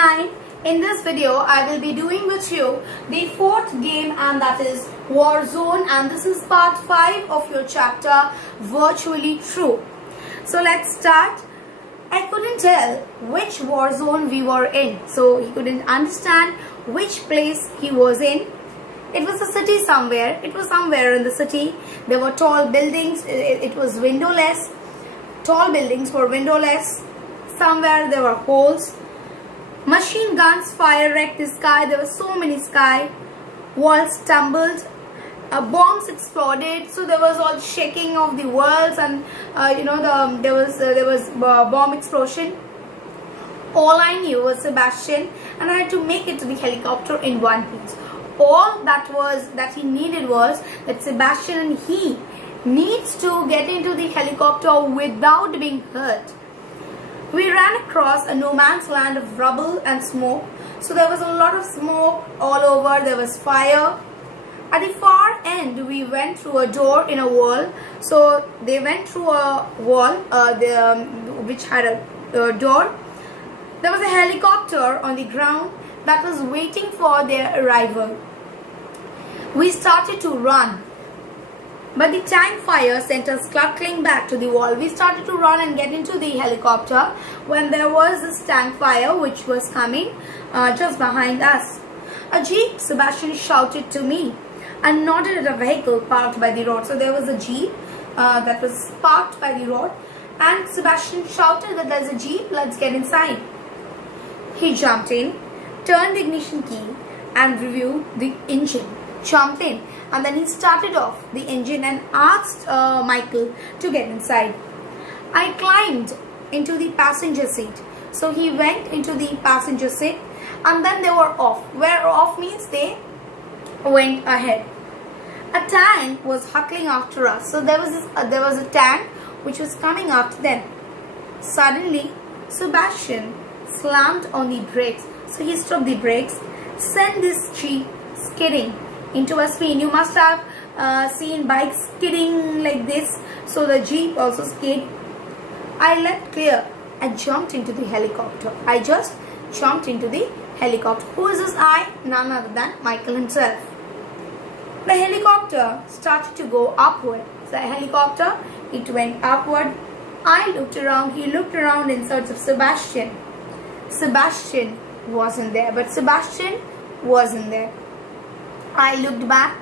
9. In this video, I will be doing with you the fourth game, and that is Warzone, and this is part 5 of your chapter Virtually True. So let's start. I couldn't tell which Warzone we were in, so he couldn't understand which place he was in. It was a city somewhere. It was somewhere in the city. There were tall buildings. It was windowless. Tall buildings were windowless. Somewhere there were holes. Machine guns fire wrecked the sky. There were so many sky. Walls tumbled. Bombs exploded. So there was all shaking of the walls, and there was bomb explosion. All I knew was Sebastian, and I had to make it to the helicopter in one piece. All that he needed was that Sebastian and he needs to get into the helicopter without being hurt. We ran across a no man's land of rubble and smoke. So there was a lot of smoke all over. There was fire. At the far end, we went through a door in a wall. So they went through a wall which had a door. There was a helicopter on the ground that was waiting for their arrival. We started to run, but the tank fire sent us cluttering back to the wall. We started to run and get into the helicopter when there was this tank fire which was coming just behind us. A jeep, Sebastian shouted to me, and nodded at a vehicle parked by the road. So there was a jeep that was parked by the road, and Sebastian shouted that there's a jeep, let's get inside. He jumped in, turned the ignition key, and reviewed the engine. Jumped in, and then he started off the engine and asked Michael to get inside. I climbed into the passenger seat. So he went into the passenger seat, and then they were off. Where off means they went ahead. A tank was hurtling after us. So there was a tank which was coming after them. Suddenly, Sebastian slammed on the brakes. So he struck the brakes, sent this jeep skidding into a spin. You must have seen bikes skidding like this. So the jeep also skid. I let clear. I jumped into the helicopter. I just jumped into the helicopter. Who is this I? None other than Michael himself. The helicopter started to go upward. The helicopter, it went upward. I looked around. He looked around in search of Sebastian. Sebastian wasn't there, but Sebastian wasn't there. I looked back.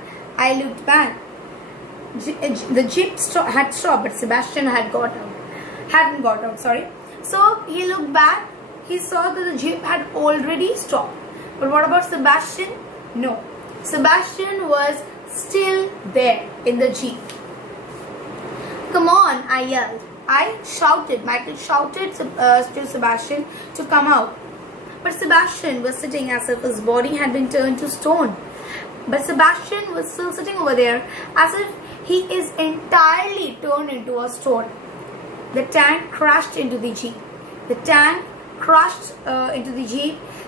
The jeep had stopped, but Sebastian hadn't got out. So he looked back. He saw that the jeep had already stopped. But what about Sebastian? No. Sebastian was still there in the jeep. Come on, I yelled. I shouted. Michael shouted to Sebastian to come out. But Sebastian was sitting as if his body had been turned to stone. But Sebastian was still sitting over there as if he is entirely turned into a stone. The tank crashed into the jeep.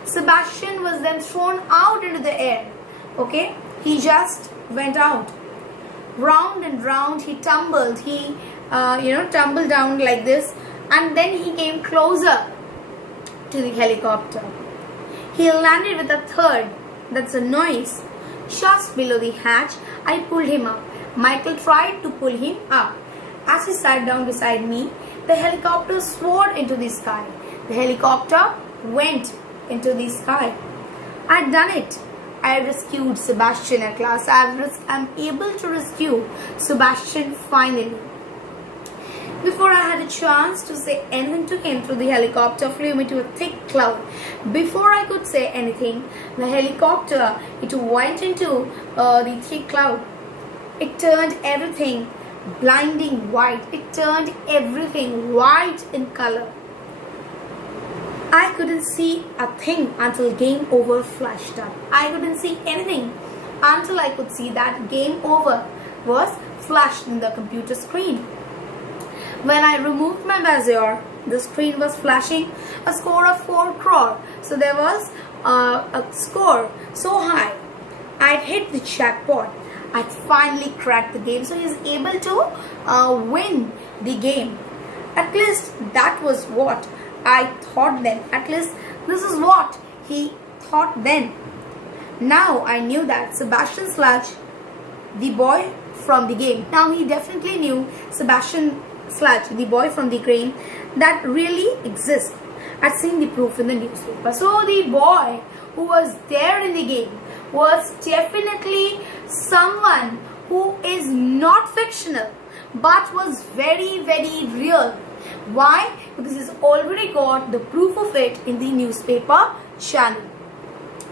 Sebastian was then thrown out into the air. Okay, he just went out. Round and round he tumbled. He tumbled down like this, and then he came closer to the helicopter. He landed with a thud. That's a noise. Just below the hatch, I pulled him up. Michael tried to pull him up. As he sat down beside me, the helicopter soared into the sky. The helicopter went into the sky. I'd done it. I rescued Sebastian at last. I'm able to rescue Sebastian finally. Before I had a chance to say anything to him, through the helicopter flew me to a thick cloud. Before I could say anything, the helicopter, it went into the thick cloud. It turned everything blinding white. It turned everything white in color. I couldn't see a thing until game over flashed up. I couldn't see anything until I could see that game over was flashed in the computer screen. When I removed my visor, the screen was flashing a score of 4 crore. So there was a score so high. I'd hit the jackpot. I'd finally cracked the game. So he's able to win the game. At least that was what I thought then. At least This is what he thought then. Now I knew that Sebastian Sludge, the boy from the game. Now he definitely knew Sebastian Sludge, the boy from the game, that really exists. I'd seen the proof in the newspaper. So the boy who was there in the game was definitely someone who is not fictional but was very, very real. Why? Because he's already got the proof of it in the newspaper channel.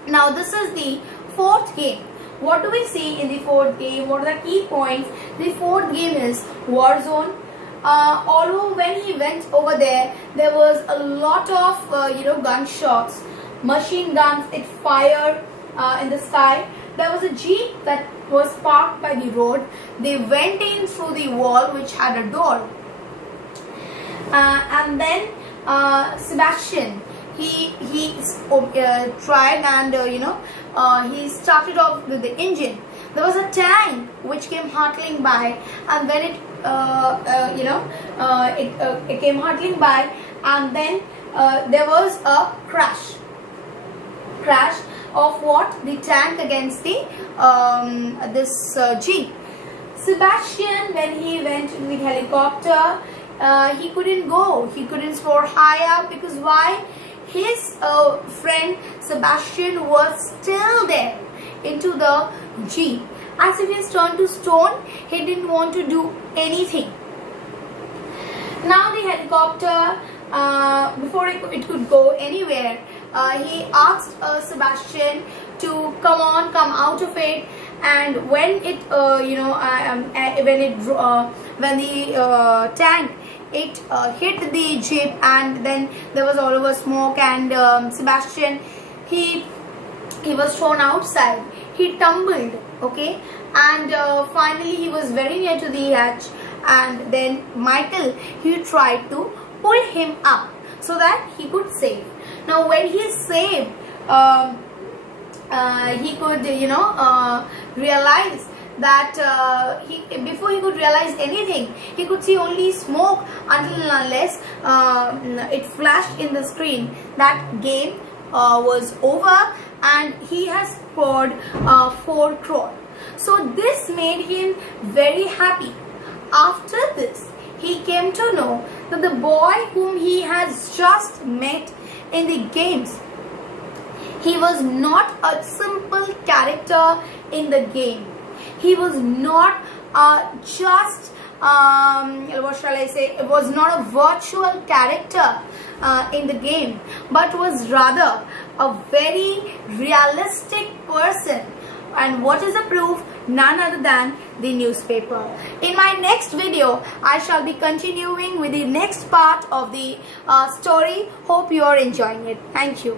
Now this is the fourth game. What do we see in the fourth game? What are the key points? The fourth game is Warzone. Although when he went over there, there was a lot of gunshots, machine guns. It fired in the sky. There was a jeep that was parked by the road. They went in through the wall which had a door, and then Sebastian, he tried and he started off with the engine. There was a tank which came hurtling by, and when it came hurtling by, and then there was a crash of what? The tank against the this jeep. Sebastian, when he went to the helicopter, he couldn't go. He couldn't soar high up because why? His friend Sebastian was still there into the jeep. As if he's turned to stone, he didn't want to do anything. Now the helicopter, before it could go anywhere, he asked Sebastian to come out of it. And when it, when the tank hit the jeep, and then there was all over smoke, and Sebastian, he was thrown outside. He tumbled, okay, and finally he was very near to the edge, and then Michael, he tried to pull him up so that he could save. Now when he saved, he could realize that before he could realize anything, he could see only smoke until and unless it flashed in the screen that game was over and he has scored 4 crore. So this made him very happy. After this, he came to know that the boy whom he has just met in the games, he was not a simple character in the game. He was not just what shall I say, it was not a virtual character in the game, but was rather a very realistic person. And what is the proof? None other than the newspaper. In my next video, I shall be continuing with the next part of the story. Hope you are enjoying it. Thank you.